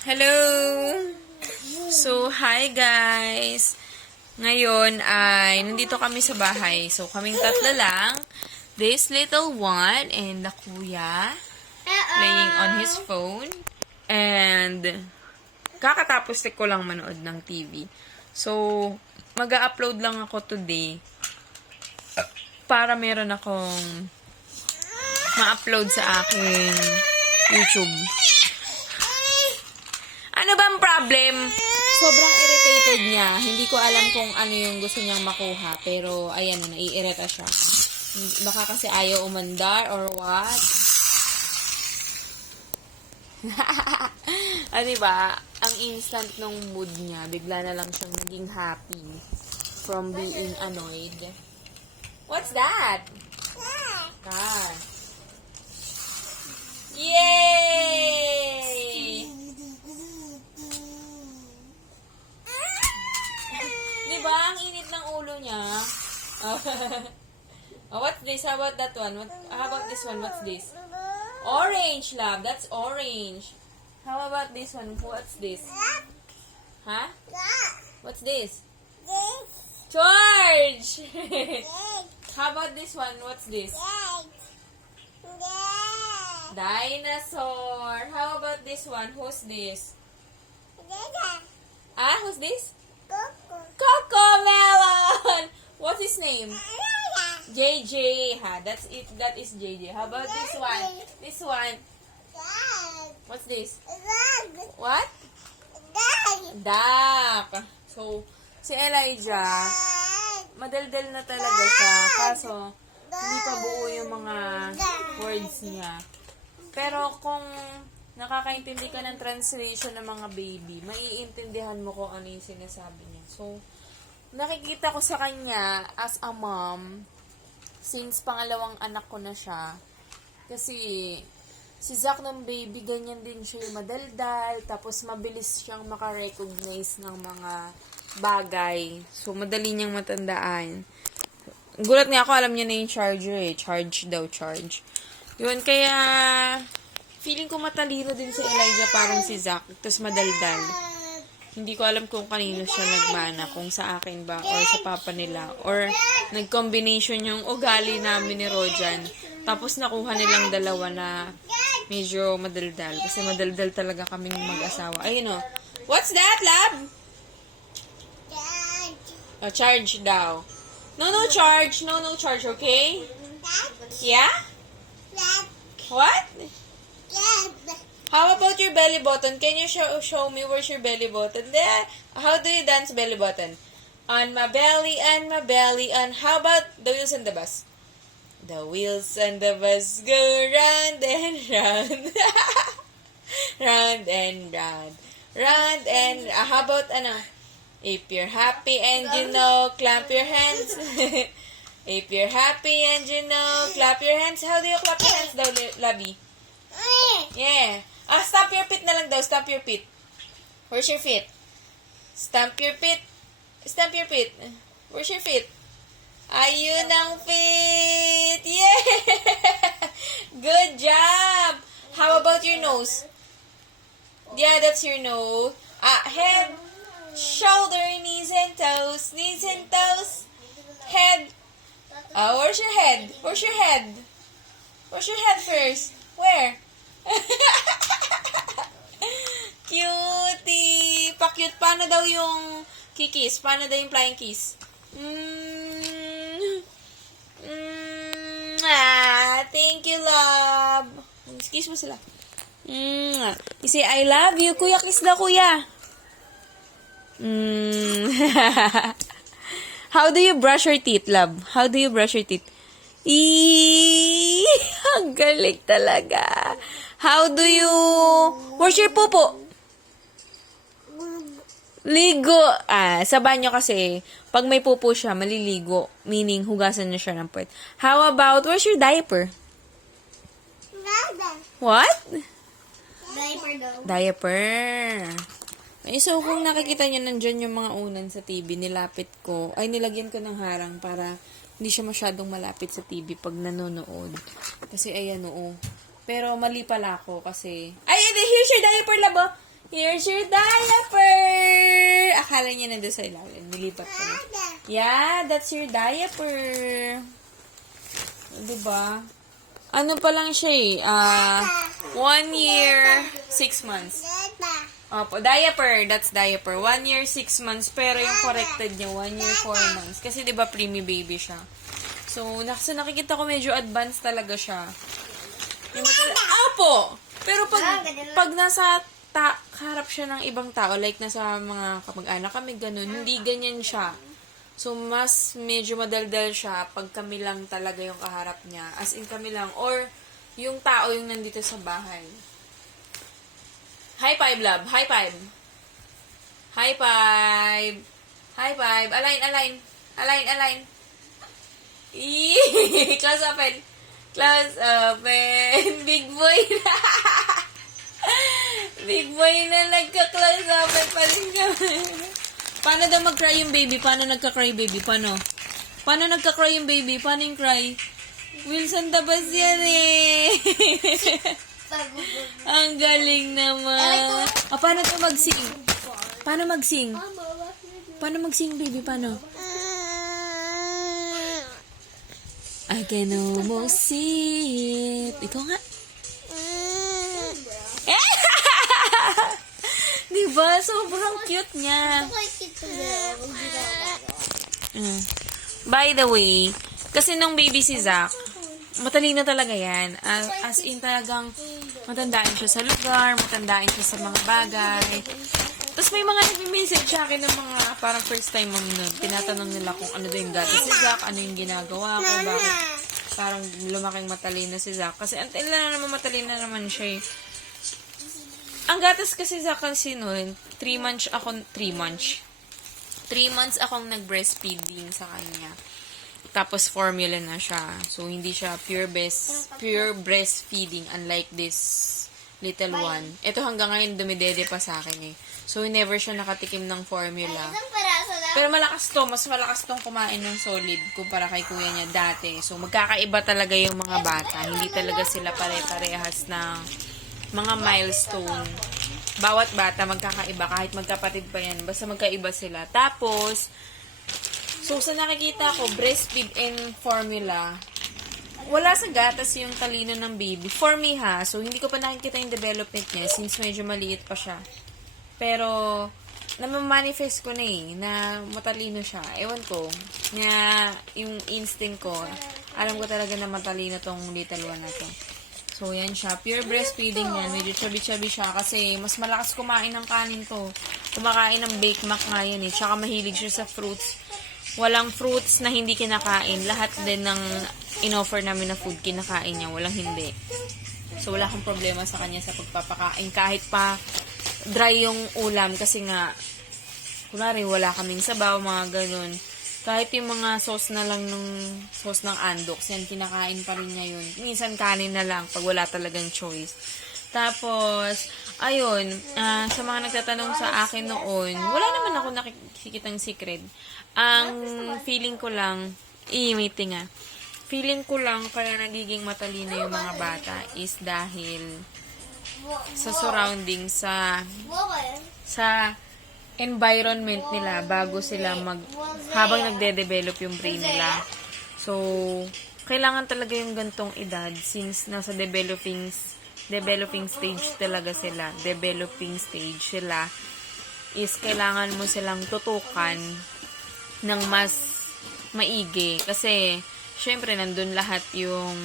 Hello! So, hi guys! Ngayon ay nandito kami sa bahay. So, kaming tatlo lang. This little one and the kuya playing on his phone. And kakatapos ko lang manood ng TV. So, mag-upload lang ako today para meron akong ma-upload sa aking YouTube. Ano bang problem? Sobrang irritated niya. Hindi ko alam kung ano yung gusto niyang makuha. Pero, ayan na, naiirita siya. Baka kasi ayaw umandar or what? Diba? Ang instant nung mood niya, bigla na lang siyang naging happy from being annoyed. What's that? Car. Yay! Diba? Ang init ng ulo niya. Oh, what's this? How about that one? How about this one? What's this? Orange, love. That's orange. How about this one? What's this? Huh? What's this? George! How about this one? What's this? Dinosaur. How about this one? Who's this? Who's this? Coco Melon! What's his name? JJ. That's it. That is JJ. How about this one? This one. What's this? What? Duck. So, si Elijah, madaldal na talaga siya. Kaso, hindi pa buo yung mga words niya. Pero kung nakakaintindi ka ng translation ng mga baby, maiintindihan mo kung ano yung sinasabi niya. So, nakikita ko sa kanya as a mom, since pangalawang anak ko na siya, kasi si Zach ng baby, ganyan din siya yung madaldal, tapos mabilis siyang makarecognize ng mga bagay. So, madali niyang matandaan. Gulat nga ako, alam niya na yung charger eh. Charge daw, charge. Yun, kaya feeling ko matalino din si Elijah parang si Zach, tapos madaldal. Hindi ko alam kung kanino siya nagmana, kung sa akin ba, or sa papa nila, or nag-combination yung ugali namin ni Rojan. Tapos nakuha nilang dalawa na medyo madaldal. Kasi madaldal talaga kaming mag-asawa. Ayun o. What's that, lab? Oh, charge daw. No charge. No charge, okay? Yeah? What? How about your belly button? Can you show me where's your belly button? There. How do you dance belly button? On my belly, on. How about the wheels and the bus? The wheels and the bus go round and round. Round and round. Round and... how about, if you're happy and you know, clap your hands. If you're happy and you know, clap your hands. How do you clap your hands daw, Labi? Yeah. Stamp your feet na lang daw. Stamp your feet. Where's your feet? Stamp your feet. Stamp your feet. Where's your feet? Ayun ang feet. Yeah! Good job! How about your nose? Yeah, that's your nose. Head, shoulder, knees and toes. Knees and toes. Head. Where's your head? Where's your head? Where's your head first? Where? Cutie! Pa-cute. Paano daw yung kikis? Paano daw yung flying kiss? Thank you, love. Kiss mo sila. You say, I love you. Kuya, kiss na, kuya. How do you brush your teeth, love? How do you brush your teeth? Ang galing talaga. How do you... Where's your pupo? Ligo. Sa banyo kasi, pag may pupo siya, maliligo. Meaning, hugasan niya siya ng puwet. How about, where's your diaper? What? Diaper daw. Diaper. So, kung nakikita nyo nandyan yung mga unan sa TV, nilapit ko, nilagyan ko ng harang para hindi siya masyadong malapit sa TV pag nanonood. Kasi, ayan, oo. Pero, mali pala ako kasi, here's your diaper, labo. Here's your diaper! Akala niya nandun sa ilalim. Nilipat ko na. Yeah, that's your diaper. Diba? Ano pa lang siya eh. 1 year, 6 months. Opo, diaper. That's diaper. 1 year, 6 months. Pero yung corrected niya, 1 year, 4 months. Kasi diba preemie baby siya. So, nakikita ko medyo advanced talaga siya. Opo! Pero pag nasa harap siya ng ibang tao, like nasa mga kamag-anak kami, ganun, hindi ganyan siya. So, mas medyo madaldal siya pag kami lang talaga yung kaharap niya. As in kami lang. Or, yung tao yung nandito sa bahay. High five, love. High five. High five. High five. Align, align. Align, align. Eee! Close open. Close open. Big boy na. Big boy na nagka-close open pa rin kami. Paano daw mag-cry yung baby? Paano nagka-cry baby? Paano? Paano nagka-cry yung baby? Paano yung cry? Wilson Tabas yan eh. Ang galing naman. Paano to mag-sing? Paano mag-sing? Paano mag-sing baby? Paano? I can almost see it. Ikaw nga. Diba? Sobrang cute niya. By the way, kasi nung baby si Zach, matalino talaga yan. As in talagang matandaan siya sa lugar, matandaan siya sa mga bagay. Tapos may mga nag-message sa akin ng mga parang first time mong nun. Tinatanong nila kung ano daw yung gatas si Zach, ano yung ginagawa ko, bakit parang lumaking matalino si Zach. Kasi until na naman matalino naman siya eh. Ang gatas kasi Zach kasi nun, 3 months akong nag-breastfeeding sa kanya. Tapos formula na siya. So, hindi siya pure breastfeeding unlike this little one. Ito hanggang ngayon dumidede pa sa akin eh. So, never siya nakatikim ng formula. Pero malakas to. Mas malakas tong kumain ng solid kumpara kay kuya niya dati. So, magkakaiba talaga yung mga bata. Hindi talaga sila pare-parehas ng mga milestone. Bawat bata magkakaiba. Kahit magkapatid pa yan. Basta magkaiba sila. Tapos, so, sa nakikita ko, breastfeed and formula, wala sa gatas yung talino ng baby. For me ha, so hindi ko pa nakikita yung development niya since medyo maliit pa siya. Pero, namamanifest ko na eh, na matalino siya. Ewan ko, na yung instinct ko, alam ko talaga na matalino tong little one na to. So, yan siya. Pure breastfeeding yan. Medyo chubby-chubby siya kasi mas malakas kumain ng kanin to. Kumakain ng Bake Mac nga yan eh. Tsaka mahilig siya sa fruits. Walang fruits na hindi kinakain. Lahat din ng in-offer namin na food, kinakain niya. Walang hindi. So, wala akong problema sa kanya sa pagpapakain. Kahit pa dry yung ulam kasi nga, kunwari, wala kaming sabaw, mga ganun. Kahit yung mga sauce na lang nung sauce ng Andox, yan, kinakain pa rin niya yun. Minsan kanin na lang pag wala talagang choice. Tapos, ayun, sa mga nagtatanong sa akin noon, wala naman ako nakikitang secret. Ang feeling ko lang, may tinga. Feeling ko lang kaya nagiging matalino yung mga bata is dahil sa surrounding, sa environment nila bago sila habang nagde-develop yung brain nila. So, kailangan talaga yung gantong edad since nasa developing stage talaga sila. Developing stage sila is kailangan mo silang tutukan ng mas maigi. Kasi, syempre, nandun lahat yung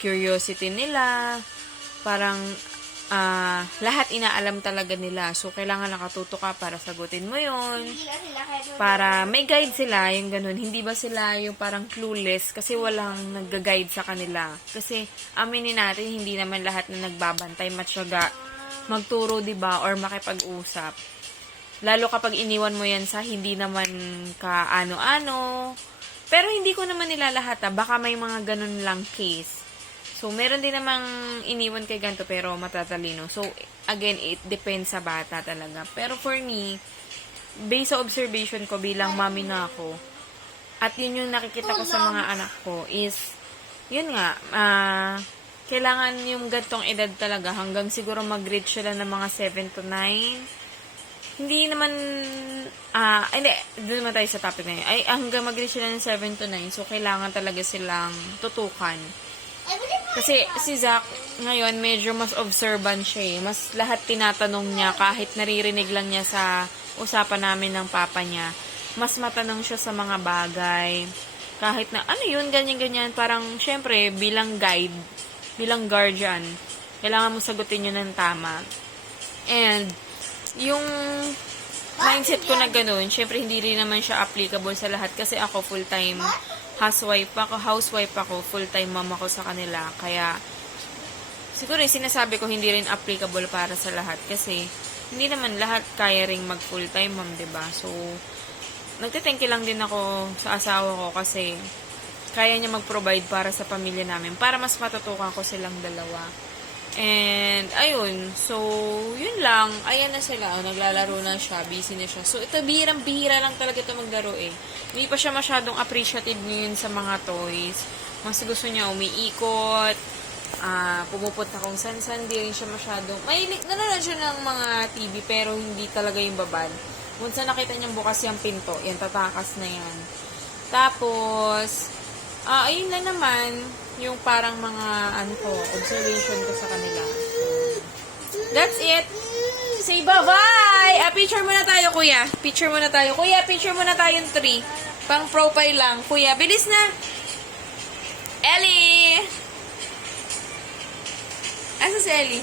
curiosity nila. Parang, lahat inaalam talaga nila. So, kailangan nakatuto ka para sagutin mo yon, para may guide sila, yung ganun. Hindi ba sila yung parang clueless kasi walang nag-guide sa kanila. Kasi, aminin natin, hindi naman lahat na nagbabantay matyaga magturo, diba, or makipag-usap. Lalo kapag iniwan mo yan sa hindi naman ka ano-ano. Pero hindi ko naman nila lahat, baka may mga ganun lang case. So, meron din namang iniwan kay ganito pero matatalino. So, again, it depends sa bata talaga. Pero for me, based sa observation ko bilang mami na ako, at yun yung nakikita ko sa mga anak ko is, yun nga, kailangan yung gantong edad talaga hanggang siguro mag-reach sila ng mga 7 to 9. Hindi naman, hindi, doon naman tayo sa topic na yun. Ay, hanggang mag-reach sila ng 7 to 9, so kailangan talaga silang tutukan. Kasi si Zach, ngayon, medyo mas observant siya eh. Mas lahat tinatanong niya, kahit naririnig lang niya sa usapan namin ng papa niya. Mas matanong siya sa mga bagay. Kahit na, ano yun, ganyan-ganyan. Parang, syempre, bilang guide, bilang guardian, kailangan mo sagutin yun ng tama. And, yung mindset ko na ganun, syempre hindi rin naman siya applicable sa lahat kasi ako full-time housewife ako, full-time mama ko sa kanila. Kaya, siguro yung sinasabi ko hindi rin applicable para sa lahat kasi hindi naman lahat kaya ring mag full-time mom, diba? So, nagtithank you lang din ako sa asawa ko kasi kaya niya mag-provide para sa pamilya namin para mas matutukan ko silang dalawa. And, ayun. So, yun lang. Ayan na sila. Naglalaro na siya. Busy na siya. So, ito, bihirang-bihira lang talaga ito maglaro eh. Hindi pa siya masyadong appreciative ngayon sa mga toys. Mas gusto niya umiikot. Pumupunta kung san-san. Di rin siya masyadong... Nanonood siya ng mga TV pero hindi talaga yung babad. Kung saan nakita niyang bukas yung pinto, yan, tatakas na yan. Tapos, ayun na naman, yung parang mga, observation ko sa kanila. So, that's it. Say bye-bye! Picture muna tayo, kuya. Picture muna tayo. Kuya, picture muna tayong 3. Pang profile lang. Kuya, bilis na. Ellie! Asa si Ellie?